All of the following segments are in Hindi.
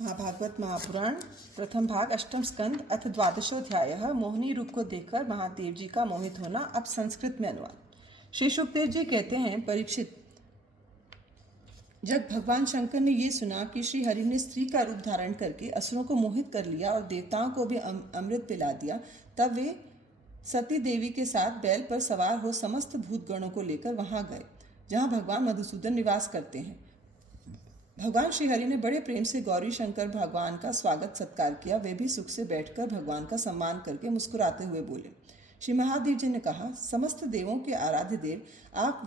महाभागवत महापुराण प्रथम भाग अष्टम स्कंद अथ द्वादशोध्याय। मोहिनी रूप को देखकर महादेव जी का मोहित होना। अब संस्कृत में अनुवाद। श्री सुखदेव जी कहते हैं, परीक्षित, जब भगवान शंकर ने ये सुना कि श्री हरि ने स्त्री का रूप धारण करके असुरों को मोहित कर लिया और देवताओं को भी अमृत पिला दिया, तब वे सती देवी के साथ बैल पर सवार हो समस्त भूतगणों को लेकर वहां गए जहां भगवान मधुसूदन निवास करते हैं। भगवान श्रीहरि ने बड़े प्रेम से गौरी शंकर भगवान का स्वागत सत्कार किया। वे भी सुख से बैठकर भगवान का सम्मान करके मुस्कुराते हुए बोले। श्री महादेव जी ने कहा, समस्त देवों के आराध्य देव, आप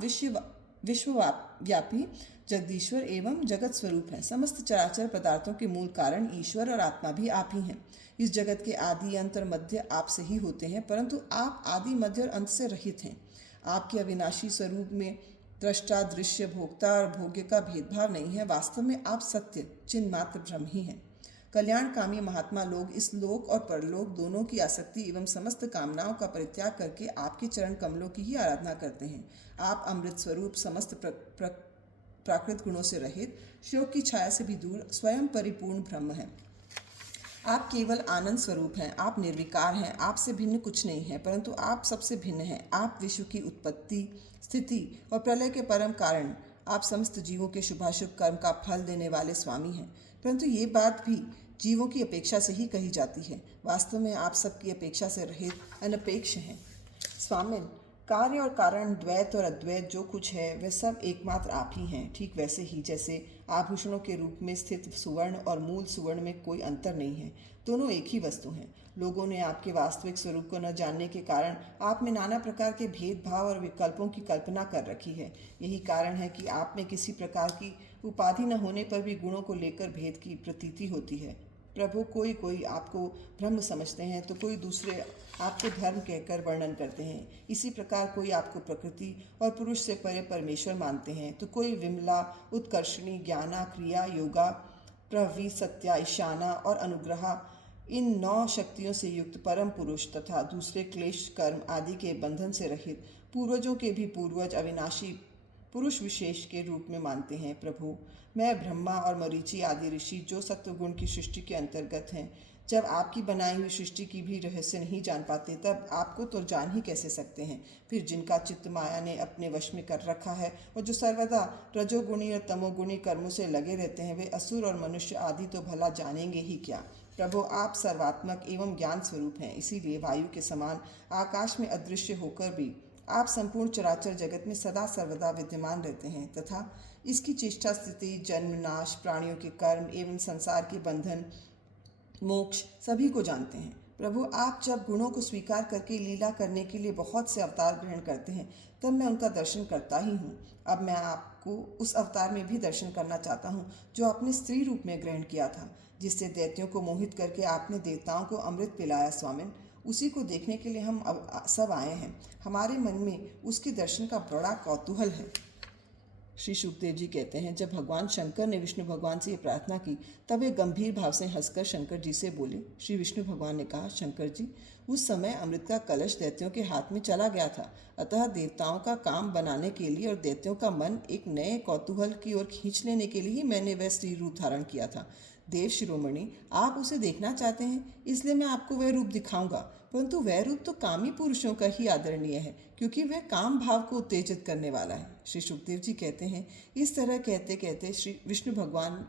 विश्वव्यापी जगदीश्वर एवं जगत स्वरूप हैं। समस्त चराचर पदार्थों के मूल कारण ईश्वर और आत्मा भी आप ही हैं। इस जगत के आदि अंत और मध्य आप से ही होते हैं, परंतु आप आदि मध्य और अंत से रहित हैं। आपके अविनाशी स्वरूप में दृष्टा, दृश्य, भोक्ता और भोग्य का भेदभाव नहीं है। वास्तव में आप सत्य चिन्ह मात्र ब्रह्म ही हैं। कल्याणकामी महात्मा लोग इस लोक और परलोक दोनों की आसक्ति एवं समस्त कामनाओं का परित्याग करके आपके चरण कमलों की ही आराधना करते हैं। आप अमृत स्वरूप, समस्त प्राकृत गुणों से रहित, शोक की छाया से भी दूर, स्वयं परिपूर्ण ब्रह्म हैं। आप केवल आनंद स्वरूप हैं। आप निर्विकार हैं। आपसे भिन्न कुछ नहीं है, परंतु आप सबसे भिन्न हैं। आप विश्व की उत्पत्ति, स्थिति और प्रलय के परम कारण। आप समस्त जीवों के शुभाशुभ कर्म का फल देने वाले स्वामी हैं। परंतु ये बात भी जीवों की अपेक्षा से ही कही जाती है। वास्तव में आप सबकी अपेक्षा से रहित अनपेक्ष हैं। स्वामिन, कार्य और कारण, द्वैत और अद्वैत जो कुछ है वह सब एकमात्र आप ही हैं। ठीक वैसे ही जैसे आभूषणों के रूप में स्थित सुवर्ण और मूल सुवर्ण में कोई अंतर नहीं है, दोनों एक ही वस्तु हैं। लोगों ने आपके वास्तविक स्वरूप को न जानने के कारण आप में नाना प्रकार के भेदभाव और विकल्पों की कल्पना कर रखी है। यही कारण है कि आप में किसी प्रकार की उपाधि न होने पर भी गुणों को लेकर भेद की प्रतीति होती है। प्रभु, कोई आपको ब्रह्म समझते हैं तो कोई दूसरे आपको धर्म कहकर वर्णन करते हैं। इसी प्रकार कोई आपको प्रकृति और पुरुष से परे परमेश्वर मानते हैं तो कोई विमला, उत्कर्षणी, ज्ञाना, क्रिया, योगा, प्रवी, सत्या, ईशाना और अनुग्रह, इन 9 शक्तियों से युक्त परम पुरुष तथा दूसरे क्लेश, कर्म आदि के बंधन से रहित पूर्वजों के भी पूर्वज अविनाशी पुरुष विशेष के रूप में मानते हैं। प्रभु, मैं ब्रह्मा और मरीचि आदि ऋषि जो सत्वगुण की सृष्टि के अंतर्गत हैं, जब आपकी बनाई हुई सृष्टि की भी रहस्य नहीं जान पाते, तब आपको तो जान ही कैसे सकते हैं। फिर जिनका चित्त माया ने अपने वश में कर रखा है और जो सर्वदा रजोगुणी और तमोगुणी कर्मों से लगे रहते हैं, वे असुर और मनुष्य आदि तो भला जानेंगे ही क्या। प्रभु, आप सर्वात्मक एवं ज्ञान स्वरूप हैं। इसीलिए वायु के समान आकाश में अदृश्य होकर भी आप संपूर्ण चराचर जगत में सदा सर्वदा विद्यमान रहते हैं तथा इसकी चेष्टा, स्थिति, जन्म, नाश, प्राणियों के कर्म एवं संसार के बंधन, मोक्ष सभी को जानते हैं। प्रभु, आप जब गुणों को स्वीकार करके लीला करने के लिए बहुत से अवतार ग्रहण करते हैं, तब मैं उनका दर्शन करता ही हूँ। अब मैं आपको उस अवतार में भी दर्शन करना चाहता हूँ जो आपने स्त्री रूप में ग्रहण किया था, जिससे दैत्यों को मोहित करके आपने देवताओं को अमृत पिलाया। स्वामिन, उसी को देखने के लिए हम अब सब आए हैं। हमारे मन में उसके दर्शन का बड़ा कौतूहल है। श्री सुखदेव जी कहते हैं, जब भगवान शंकर ने विष्णु भगवान से ये प्रार्थना की, तब वे गंभीर भाव से हंसकर शंकर जी से बोले। श्री विष्णु भगवान ने कहा, शंकर जी, उस समय अमृत का कलश दैत्यों के हाथ में चला गया था, अतः देवताओं का काम बनाने के लिए और दैत्यों का मन एक नए कौतूहल की ओर खींच लेने के लिए मैंने वह स्त्री रूप धारण किया था। देव शिरोमणि, आप उसे देखना चाहते हैं, इसलिए मैं आपको वह रूप दिखाऊंगा, परंतु वह रूप तो कामी पुरुषों का ही आदरणीय है, क्योंकि वह काम भाव को उत्तेजित करने वाला है। श्री सुखदेव जी कहते हैं, इस तरह कहते कहते श्री विष्णु भगवान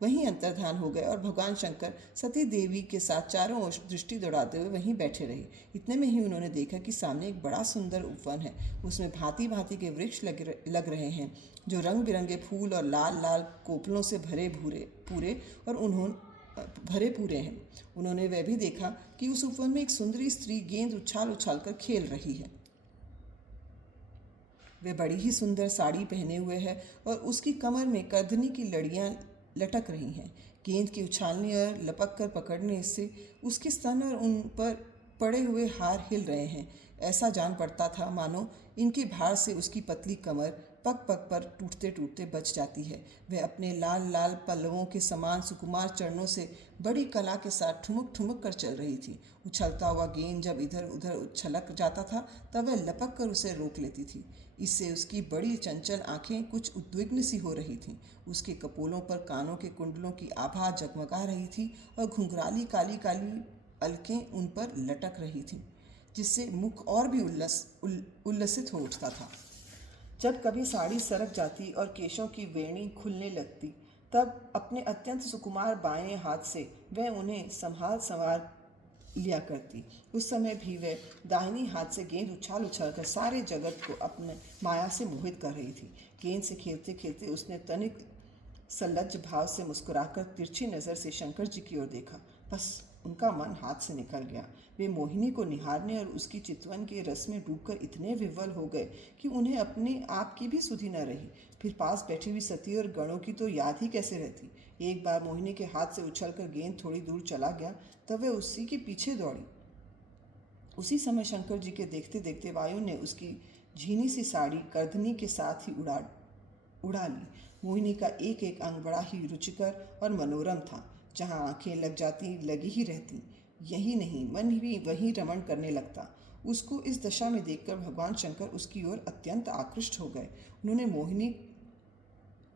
वहीं अंतर्धान हो गए और भगवान शंकर सती देवी के साथ चारों ओर दृष्टि दौड़ाते हुए वहीं बैठे रहे। इतने में ही उन्होंने देखा कि सामने एक बड़ा सुंदर उपवन है। उसमें भांति भांति के वृक्ष लग रहे हैं जो रंग बिरंगे फूल और लाल लाल कोपलों से भरे पूरे हैं। उन्होंने वह भी देखा कि उस उपवन में एक सुंदरी स्त्री गेंद उछाल उछाल कर खेल रही है। वह बड़ी ही सुंदर साड़ी पहने हुए है और उसकी कमर में कर्दनी की लड़ियां लटक रही हैं। गेंद के उछालने और लपक कर पकड़ने से उसके स्तन और उन पर पड़े हुए हार हिल रहे हैं। ऐसा जान पड़ता था मानो इनके भार से उसकी पतली कमर पग पग पर टूटते टूटते बच जाती है। वह अपने लाल लाल पल्लवों के समान सुकुमार चरणों से बड़ी कला के साथ ठुमक ठुमक कर चल रही थी। उछलता हुआ गेंद जब इधर उधर उछलक जाता था तब वह लपक कर उसे रोक लेती थी। इससे उसकी बड़ी चंचल आंखें कुछ उद्विग्न सी हो रही थीं। उसके कपोलों पर कानों के कुंडलों की आभा जगमगा रही थी और घुंघराली काली काली अलकें उन पर लटक रही थीं, जिससे मुख और भी उल्लसित हो उठता था। जब कभी साड़ी सरक जाती और केशों की वेणी खुलने लगती तब अपने अत्यंत सुकुमार बाएं हाथ से वह उन्हें संवार लिया करती। उस समय भी वह दाहिनी हाथ से गेंद उछाल उछाल कर सारे जगत को अपने माया से मोहित कर रही थी। गेंद से खेलते खेलते उसने तनिक सलज्ज भाव से मुस्कुराकर तिरछी नज़र से शंकर जी की ओर देखा। बस उनका मन हाथ से निकल गया। वे मोहिनी को निहारने और उसकी चितवन के रस में डूबकर इतने विह्वल हो गए कि उन्हें अपने आप की भी सुधि न रही। फिर पास बैठी हुई सती और गणों की तो याद ही कैसे रहती। एक बार मोहिनी के हाथ से उछलकर गेंद थोड़ी दूर चला गया तब वह उसी के पीछे दौड़ी। उसी समय शंकर जी के देखते देखते वायु ने उसकी झीनी सी साड़ी कर्दनी के साथ ही उड़ा ली। मोहिनी का एक एक अंग बड़ा ही रुचिकर और मनोरम था। जहाँ आंखें लग जाती लगी ही रहती। यही नहीं, मन भी वहीं रमण करने लगता। उसको इस दशा में देखकर भगवान शंकर उसकी ओर अत्यंत आकृष्ट हो गए।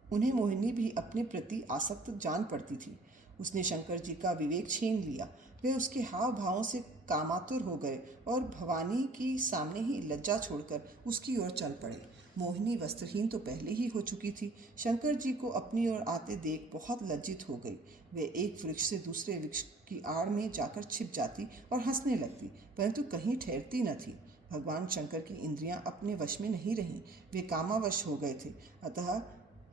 उन्हें मोहिनी भी अपने प्रति आसक्त जान पड़ती थी। उसने शंकर जी का विवेक छीन लिया। वे उसके हाव भावों से कामातुर हो गए और भवानी की सामने ही लज्जा छोड़कर उसकी ओर चल पड़े। मोहिनी वस्त्रहीन तो पहले ही हो चुकी थी। शंकर जी को अपनी ओर आते देख बहुत लज्जित हो गई। वे एक वृक्ष से दूसरे वृक्ष की आड़ में जाकर छिप जाती और हंसने लगती, परंतु कहीं ठहरती न थी। भगवान शंकर की इंद्रियां अपने वश में नहीं रहीं। वे कामावश हो गए थे। अतः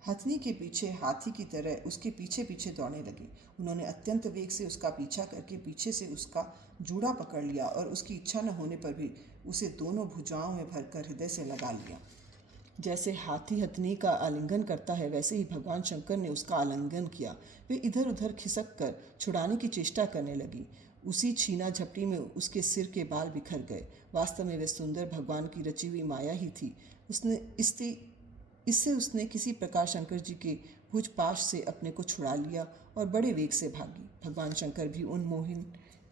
हथनी के पीछे हाथी की तरह उसके पीछे पीछे दौड़ने लगे। उन्होंने अत्यंत वेग से उसका पीछा करके पीछे से उसका जूड़ा पकड़ लिया और उसकी इच्छा न होने पर भी उसे दोनों भुजाओं में भरकर हृदय से लगा लिया। जैसे हाथी हथनी का आलिंगन करता है वैसे ही भगवान शंकर ने उसका आलिंगन किया। वे इधर उधर खिसक कर छुड़ाने की चेष्टा करने लगी। उसी छीना झपटी में उसके सिर के बाल बिखर गए। वास्तव में वे सुंदर भगवान की रची हुई माया ही थी। इससे उसने किसी प्रकार शंकर जी के भुजपाश से अपने को छुड़ा लिया और बड़े वेग से भागी। भगवान शंकर भी उन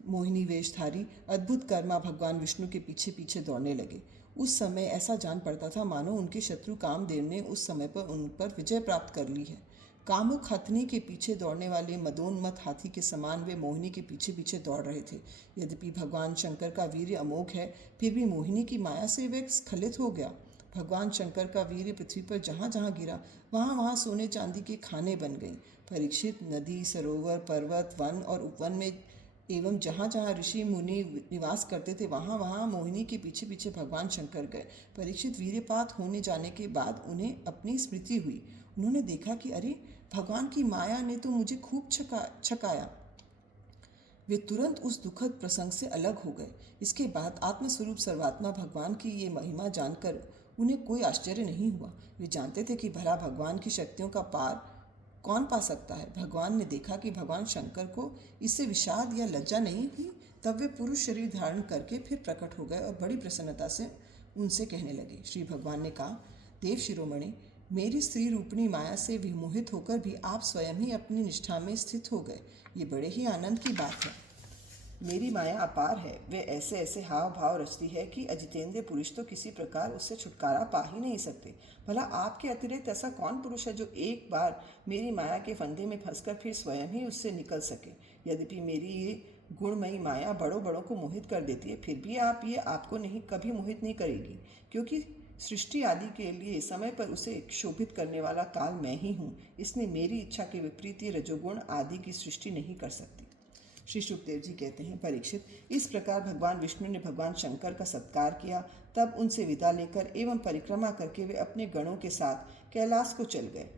मोहिनी वेशधारी अद्भुत कर्मा भगवान विष्णु के पीछे पीछे दौड़ने लगे। उस समय ऐसा जान पड़ता था मानो उनके शत्रु कामदेव ने उस समय पर उन पर विजय प्राप्त कर ली है। कामुक हथनी के पीछे दौड़ने वाले मदोन्मत्त हाथी के समान वे मोहिनी के पीछे पीछे दौड़ रहे थे। यद्यपि भगवान शंकर का वीर्य अमोघ है, फिर भी मोहिनी की माया से वे स्खलित हो गया। भगवान शंकर का वीर्य पृथ्वी पर जहाँ जहाँ गिरा वहाँ वहाँ सोने चांदी के खाने बन गई। परीक्षित नदी, सरोवर, पर्वत, वन और उपवन में एवं जहाँ जहाँ ऋषि मुनि निवास करते थे वहाँ वहाँ मोहिनी के पीछे पीछे भगवान शंकर गए। परीक्षित वीर्यपात होने जाने के बाद उन्हें अपनी स्मृति हुई। उन्होंने देखा कि अरे, भगवान की माया ने तो मुझे खूब छकाया। वे तुरंत उस दुखद प्रसंग से अलग हो गए। इसके बाद आत्मस्वरूप सर्वात्मा भगवान की ये महिमा जानकर उन्हें कोई आश्चर्य नहीं हुआ। वे जानते थे कि भला भगवान की शक्तियों का पार कौन पा सकता है। भगवान ने देखा कि भगवान शंकर को इससे विषाद या लज्जा नहीं हुई। तब वे पुरुष शरीर धारण करके फिर प्रकट हो गए और बड़ी प्रसन्नता से उनसे कहने लगे। श्री भगवान ने कहा, देव शिरोमणि, मेरी स्त्री रूपणी माया से विमोहित होकर भी आप स्वयं ही अपनी निष्ठा में स्थित हो गए। ये बड़े ही आनंद की बात है। मेरी माया अपार है। वे ऐसे ऐसे हाव भाव रचती है कि अजितेंद्र पुरुष तो किसी प्रकार उससे छुटकारा पा ही नहीं सकते। भला आपके अतिरिक्त ऐसा कौन पुरुष है जो एक बार मेरी माया के फंदे में फंसकर फिर स्वयं ही उससे निकल सके। यद्यपि मेरी ये गुणमयी माया बड़ों बड़ों को मोहित कर देती है, फिर भी आपको नहीं कभी मोहित नहीं करेगी, क्योंकि सृष्टि आदि के लिए समय पर उसे क्षोभित करने वाला काल मैं ही हूँ। इसलिए मेरी इच्छा के विपरीत ये रजोगुण आदि की सृष्टि नहीं कर सकती। श्री शुकदेव जी कहते हैं, परीक्षित, इस प्रकार भगवान विष्णु ने भगवान शंकर का सत्कार किया। तब उनसे विदा लेकर एवं परिक्रमा करके वे अपने गणों के साथ कैलाश को चल गए।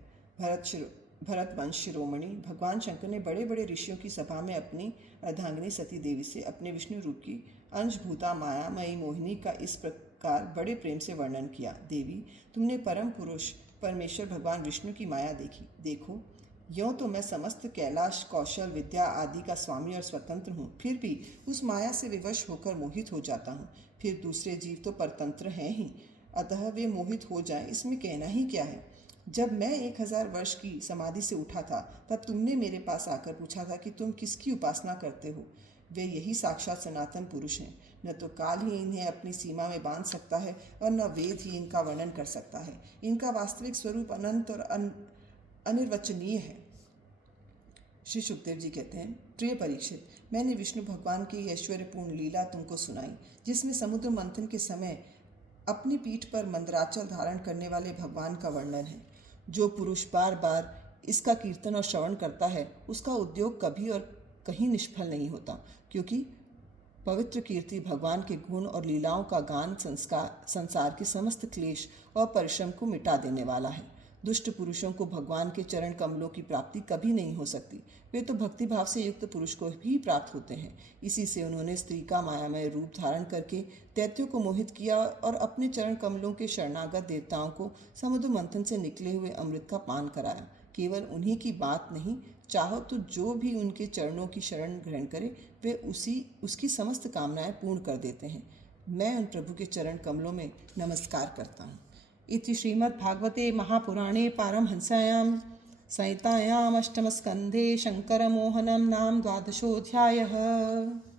भरत वंश शिरोमणि भगवान शंकर ने बड़े बड़े ऋषियों की सभा में अपनी अर्धांगिनी सती देवी से अपने विष्णु रूप की अंशभूता मायामयी मोहिनी का इस प्रकार बड़े प्रेम से वर्णन किया। देवी, तुमने परम पुरुष परमेश्वर भगवान विष्णु की माया देखी। देखो, यों तो मैं समस्त कैलाश, कौशल, विद्या आदि का स्वामी और स्वतंत्र हूँ, फिर भी उस माया से विवश होकर मोहित हो जाता हूँ। फिर दूसरे जीव तो परतंत्र हैं ही, अतः वे मोहित हो जाएं, इसमें कहना ही क्या है। जब मैं 1000 वर्ष की समाधि से उठा था तब तुमने मेरे पास आकर पूछा था कि तुम किसकी उपासना करते हो। वे यही साक्षात सनातन पुरुष हैं। न तो काल ही इन्हें अपनी सीमा में बांध सकता है और न वेद ही इनका वर्णन कर सकता है। इनका वास्तविक स्वरूप अनंत और अनिर्वचनीय है। श्री सुखदेव जी कहते हैं, प्रिय परीक्षित, मैंने विष्णु भगवान की ऐश्वर्यपूर्ण लीला तुमको सुनाई, जिसमें समुद्र मंथन के समय अपनी पीठ पर मंदराचल धारण करने वाले भगवान का वर्णन है। जो पुरुष बार बार इसका कीर्तन और श्रवण करता है उसका उद्योग कभी और कहीं निष्फल नहीं होता, क्योंकि पवित्र कीर्ति भगवान के गुण और लीलाओं का गान संसार के समस्त क्लेश और परिश्रम को मिटा देने वाला है। दुष्ट पुरुषों को भगवान के चरण कमलों की प्राप्ति कभी नहीं हो सकती। वे तो भक्ति भाव से युक्त पुरुष को भी प्राप्त होते हैं। इसी से उन्होंने स्त्री का मायामय रूप धारण करके दैत्यों को मोहित किया और अपने चरण कमलों के शरणागत देवताओं को समुद्र मंथन से निकले हुए अमृत का पान कराया। केवल उन्हीं की बात नहीं, चाहो तो जो भी उनके चरणों की शरण ग्रहण करे वे उसकी समस्त कामनाएं पूर्ण कर देते हैं। मैं उन प्रभु के चरण कमलों में नमस्कार करता हूँ। इति श्रीमद्भागवते महापुराणे पारमहंस्यां संहितायाम् अष्टमस्कन्धे शङ्करमोहनं नाम 12 अध्यायः।